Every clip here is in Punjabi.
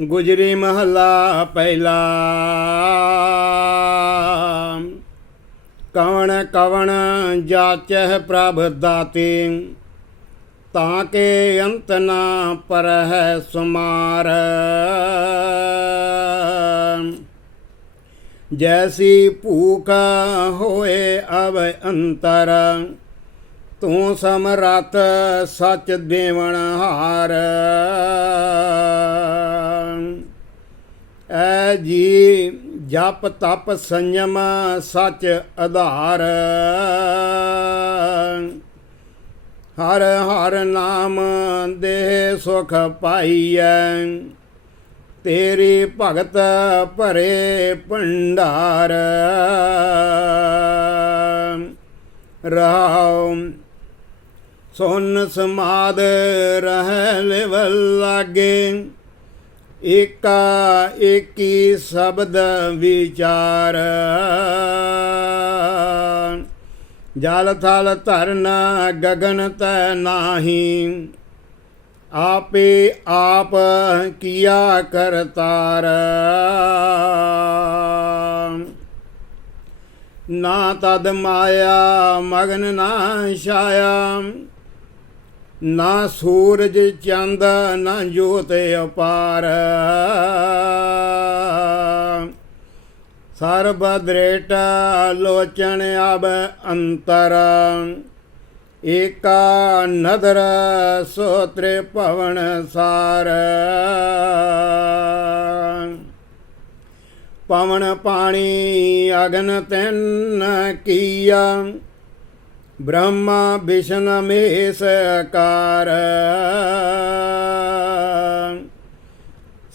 ਗੁਜਰੀ ਮਹੱਲਾ ਪਹਿਲਾ। ਕਵਣ ਕਵਣ ਜਾਚਹਿ ਪ੍ਰਭ ਦਾਤੇ, ਤਾਂ ਕੇ ਅੰਤ ਨਾ ਪਰਹਿ ਸੁਮਾਰ। ਜੈਸੀ ਭੂਖ ਹੋਏ ਅਵ ਅੰਤਰ, ਤੂੰ ਸਮਰਤ ਸਚ ਦੇਵਨ ਹਾਰ। ਐ ਜੀ ਜਪ ਤਪ ਸੰਯਮ ਸਚ ਆਧਾਰ। ਹਰ ਹਰ ਨਾਮ ਦੇ ਸੁਖ ਪਾਈਐ, ਤੇਰੀ ਭਗਤ ਭਰੇ ਭੰਡਾਰ। ਰਹਾਉ, ਸੁਨ ਸਮਾਦ ਰਹਿ ਲਿਵ ਲਾਗੇ। ਏਕਾ ਏਕੀ ਸ਼ਬਦ ਵਿਚਾਰ। ਜਲ ਥਲ ਧਰਨ ਗਗਨ ਤੈ ਨਾਹੀ। ਆਪੇ ਆਪ ਕੀਆ ਕਰਤਾਰ ਨਾ ਤਦ ਮਾਇਆ, ਮਗਨ ਨਾ ਛਾਇਆ। ਨਾ ਸੂਰਜ ਚੰਦ ਨਾ ਜੋਤ ਅਪਾਰ। ਸਰਬ ਦ੍ਰੇਟ ਲੋਚਨ ਅਬ ਅੰਤਰ। ਏਕਾ ਨਦਰ ਸੋਤਰੇ ਭਵਨ ਸਾਰ। ਪਵਨ ਪਾਣੀ ਅਗਨ ਤੈਨ ਕੀਆ। ਬ੍ਰਹਮਾ ਵਿਸ਼ਨ ਮਹੇਸ਼ ਆਕਾਰ।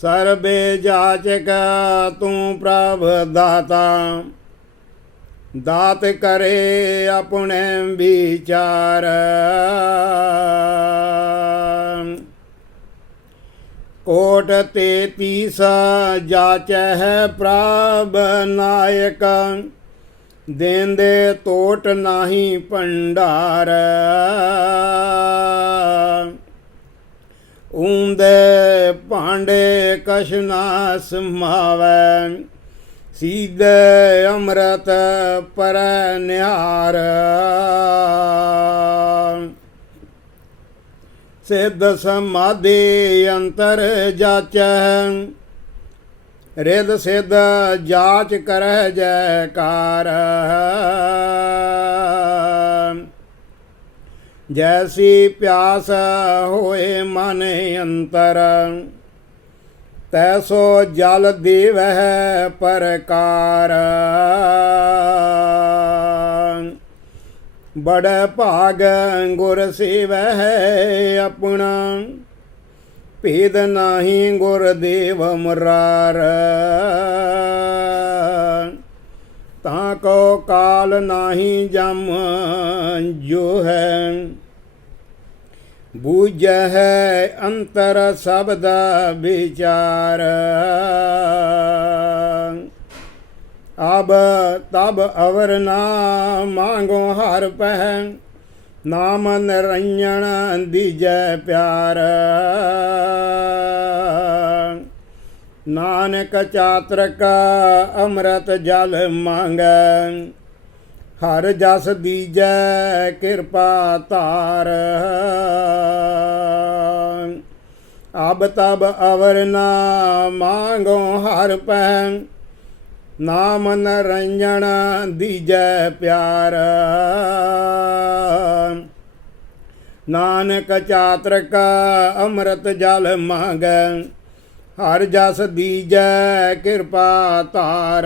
ਸਰਬੇ ਜਾਚਕ ਤੂੰ ਪ੍ਰਭ ਦਾਤਾ। ਦਾਤ ਕਰੇ ਆਪਣੇ ਵਿਚਾਰ। ਕੋਟ ਤੇ ਤੀਸਾ ਹੈ ਪ੍ਰਭ ਨਾਇਕ। ਦੇਂਦੇ ਤੋਟ ਨਾਹੀ ਭੰਡਾਰ। ਉਂਦੇ ਭਾਂਡੇ ਕਛ ਨਾ ਸਮਾਵੈ, ਸੀਧੇ ਅੰਮ੍ਰਿਤ ਪਰ ਨਿਹਾਰ। ਸਿੱਧ ਸਮਾਧੀ ਅੰਤਰ ਜਾਚੈ ਰਿਦ ਸਿੱਧ ਜਾਚ ਕਰੈ ਜੈਕਾਰ। ਜੈਸੀ ਪਿਆਸ ਹੋਏ ਮਨ ਅੰਤਰ, ਤੈਸੋ ਜਲ ਦੇਵਹਿ ਪਰਕਾਰ। ਬੜ ਭਾਗ ਗੁਰ ਸੇਵਹਿ ਆਪਣਾ। ਭੇਦ ਨਾਹੀ ਗੁਰ ਦੇਵ ਮੁਰਾਰ। ਤਾਂ ਕੋ ਕਾਲ ਨਾਹੀ ਜਮ ਜੋ ਹੈ, ਬੂਝ ਹੈ ਅੰਤਰ ਸਬਦ ਵਿਚਾਰ। ਅਬ ਤਬ ਅਵਰ ਨਾ ਮੰਗੋ ਹਰ ਪਹਿ ਨਾਮ ਨਿਰੰਜਨ ਦੀਜੈ ਪਿਆਰ। ਨਾਨਕ ਚਾਤਰਕ ਅੰਮ੍ਰਿਤ ਜਲ ਮੰਗੈ, ਹਰ ਜਸ ਦੀਜੈ ਕਿਰਪਾ ਧਾਰ। ਅਬ ਤਬ ਅਵਰ ਨਾ ਮੰਗੋ ਹਰ ਪੈ ਨਾਮ ਨਰੰਜਨ ਦੀਜੈ ਪਿਆਰ। ਨਾਨਕ ਚਾਤਰਕ ਅੰਮ੍ਰਿਤ ਜਲ ਮੰਗੈ, ਹਰ ਜਸ ਦੀਜੈ ਕਿਰਪਾ ਤਾਰ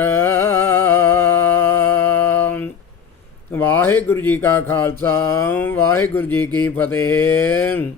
ਵਾਹਿਗੁਰੂ ਜੀ ਕਾ ਖਾਲਸਾ, ਵਾਹਿਗੁਰੂ ਜੀ ਕੀ ਫਤਿਹ।